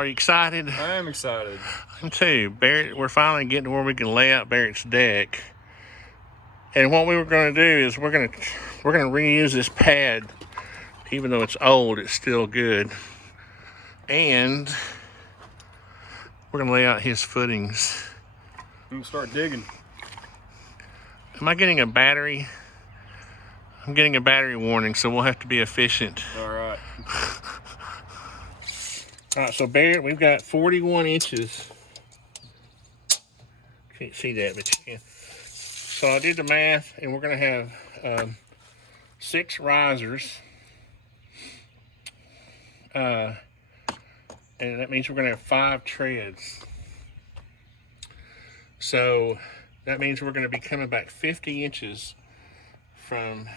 Are you excited? I am excited. I'm too. Barret, we're finally getting to where we can lay out Barret's deck. And what we were going to do is we're going to reuse this pad. Even though it's old, it's still good. And we're going to lay out his footings. I'm going to start digging. Am I getting a battery? I'm getting a battery warning, so we'll have to be efficient. All right. All right, so Barret, we've got 41 inches. Can't see that, but you can. So I did the math, and we're going to have 6 risers. And that means we're going to have 5 treads. So that means we're going to be coming back 50 inches from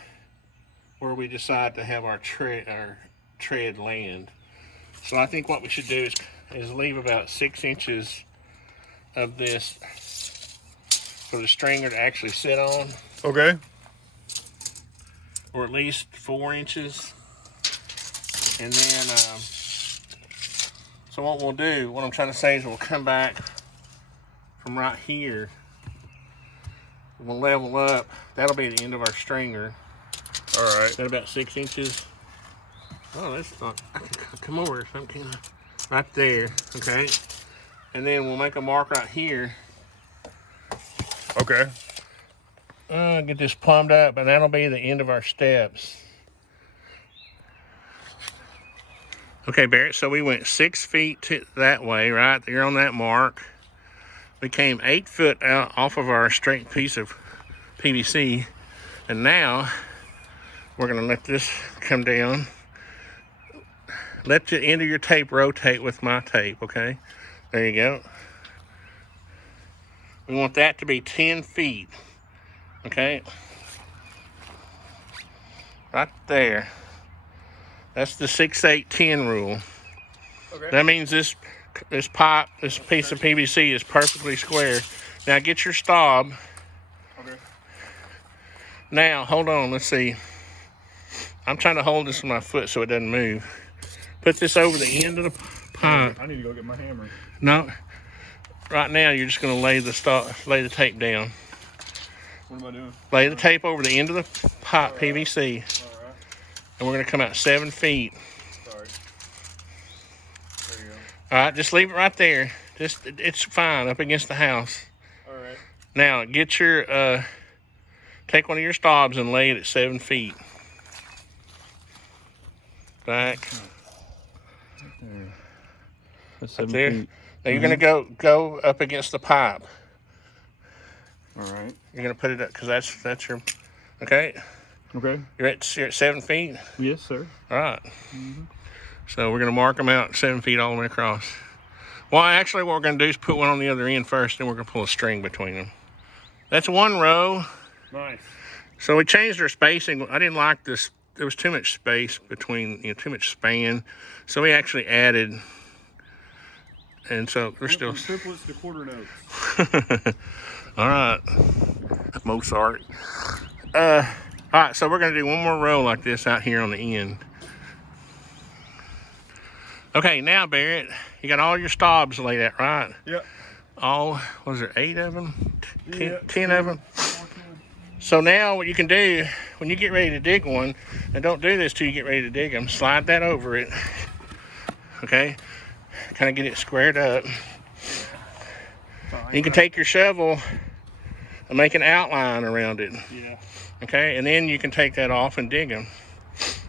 where we decide to have our tread land. So I think what we should do is leave about 6 inches of this for the stringer to actually sit on. Okay. Or at least 4 inches. And then, so what I'm trying to say is we'll come back from right here. We'll level up. That'll be the end of our stringer. All right. Is that about 6 inches? Oh, that's not, I can come over or something. Right there, okay? And then we'll make a mark right here. Okay. Get this plumbed up, and that'll be the end of our steps. Okay, Barret, so we went 6 feet that way, right? You're on that mark. We came 8 foot out off of our straight piece of PVC, and now we're gonna let this come down. Let the end of your tape rotate with my tape, okay? There you go. We want that to be 10 feet, okay? Right there. That's the 6, 8, 10 rule. Okay. That means this pipe, this piece of PVC is perfectly square. Now get your stop. Okay. Now, hold on, let's see. I'm trying to hold this with my foot so it doesn't move. Put this over the end of the pipe. I need to go get my hammer. No. Right now, you're just going to lay the tape down. What am I doing? Lay the tape over the end of the pipe, PVC. All right. And we're going to come out 7 feet. Sorry. There you go. All right, just leave it right there. It's fine up against the house. All right. Now, get your, take one of your stobs and lay it at 7 feet. Back. There. That's Up 7 there. feet. Now you're going to go up against the pipe. All right. You're going to put it up because that's your, okay? Okay. You're at 7 feet? Yes, sir. All right. So we're going to mark them out 7 feet all the way across. Well, actually what we're going to do is put one on the other end first, then we're going to pull a string between them. That's 1 row. Nice. So we changed our spacing. I didn't like this. There was too much space between, too much span. So we actually added, and so we're still. From triplets to quarter notes. All right. Mozart. All right, so we're going to do 1 more row like this out here on the end. Okay, now, Barret, you got all your stobs laid out, right? Yep. All, was there 8 of them? 10 Yeah. of them? So now what you can do, when you get ready to dig one, and don't do this till you get ready to dig them, slide that over it, okay? Kind of get it squared up. You can take your shovel and make an outline around it, Yeah. okay? And then you can take that off and dig them.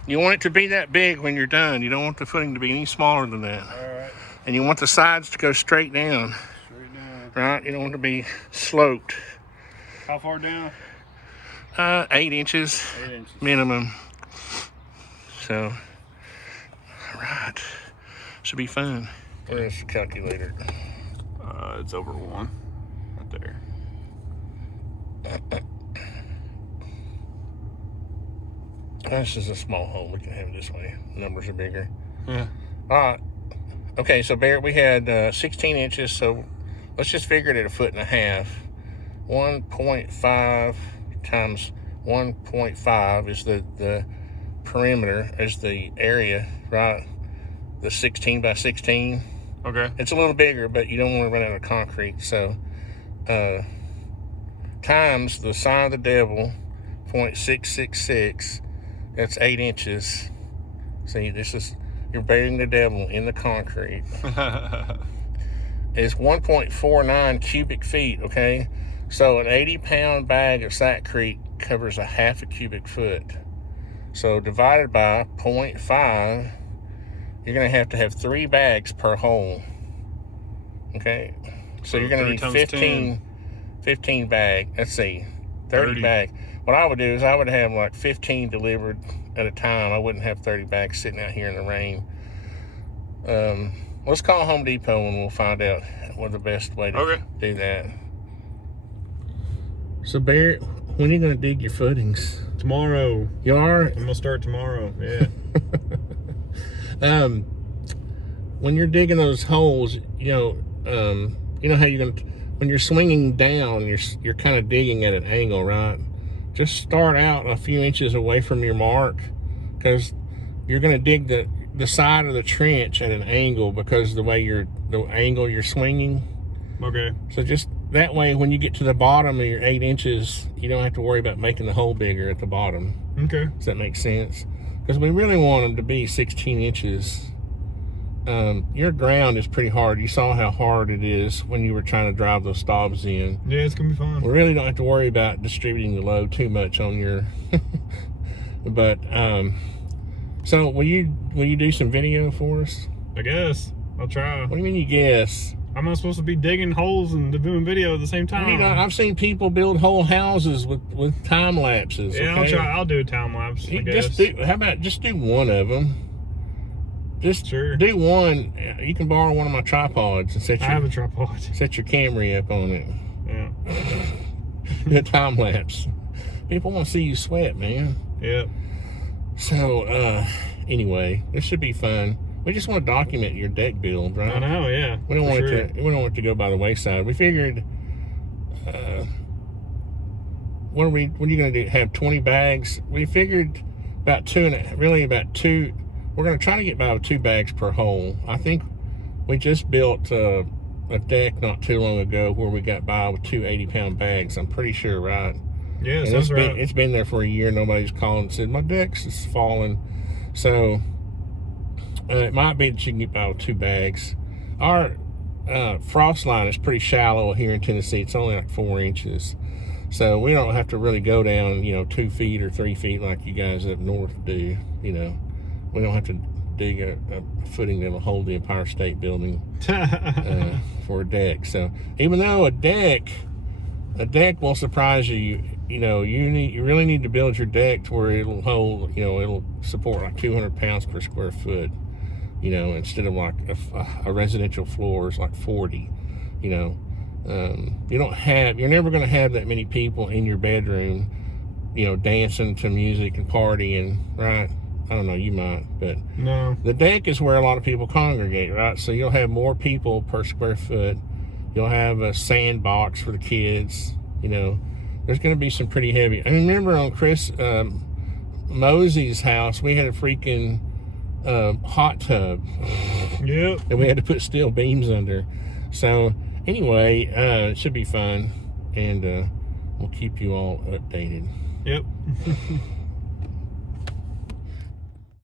You want it to be that big when you're done. You don't want the footing to be any smaller than that. All right. And you want the sides to go straight down, Straight down. right? You don't want it to be sloped. How far down? 8 inches. 8 inches. Minimum. So, all right. Should be fun. Where's the calculator? It's over 1. Right there. This is a small hole. We can have it this way. Numbers are bigger. Yeah. All right. Okay, so Barret, we had 16 inches, so let's just figure it at 1.5 feet. 1.5 times 1.5 is the perimeter, is the area, right? The 16 by 16. Okay. It's a little bigger, but you don't want to run out of concrete. So, times the sign of the devil, 0.666. That's 8 inches. See, you're burying the devil in the concrete. Is 1.49 cubic feet, okay? So an 80-pound bag of Sackcrete covers a half a cubic foot. So divided by 0.5, you're going to have 3 bags per hole. Okay? So you're going to need 15 bag. Let's see, 30 bag. What I would do is I would have like 15 delivered at a time. I wouldn't have 30 bags sitting out here in the rain. Let's call Home Depot and we'll find out what the best way to do that. So Barrett, when are you going to dig your footings? Tomorrow. You are? I'm going to start tomorrow, yeah. When you're digging those holes, you know how you're going to, when you're swinging down, you're kind of digging at an angle, right? Just start out a few inches away from your mark, because you're going to dig the side of the trench at an angle because of the angle you're swinging. Okay. So just that way, when you get to the bottom of your 8 inches, you don't have to worry about making the hole bigger at the bottom. Okay. Does that make sense? Because we really want them to be 16 inches. Your ground is pretty hard. You saw how hard it is when you were trying to drive those stobs in. Yeah, it's gonna be fun. We really don't have to worry about distributing the load too much on your. But so will you do some video for us? I guess I'll try. What do you mean you guess? I'm not supposed to be digging holes and doing video at the same time. I've seen people build whole houses with time lapses. Yeah, okay? I'll do a time lapse. I guess. How about just do one of them? Just do one. You can borrow one of my tripods and I have a tripod. Set your camera up on it. Yeah. Do a time lapse. People want to see you sweat, man. Yep. So anyway, this should be fun. We just want to document your deck build, right? I know, yeah. We don't want it to go by the wayside. We figured, what are you going to do? Have 20 bags? We figured about two. We're going to try to get by with 2 bags per hole. I think we just built a deck not too long ago where we got by with 2 80-pound bags. I'm pretty sure, right? Yeah, sounds right. It's been there for a year. Nobody's calling and said, my deck's is falling. So it might be that you can get by with 2 bags. Our frost line is pretty shallow here in Tennessee. It's only like 4 inches. So we don't have to really go down, 2 feet or 3 feet like you guys up north do, We don't have to dig a footing that'll hold the Empire State Building for a deck. So even though a deck will surprise you, you really need to build your deck to where it'll hold, it'll support like 200 pounds per square foot, instead of like a residential floor is like 40, you're never going to have that many people in your bedroom, dancing to music and partying, right? I don't know, you might, but no. The deck is where a lot of people congregate, right? So you'll have more people per square foot. You'll have a sandbox for the kids. There's going to be some pretty heavy. I remember on Chris Mosey's house, we had a freaking hot tub. Yep. And we had to put steel beams under. So anyway, it should be fun, and we'll keep you all updated. Yep.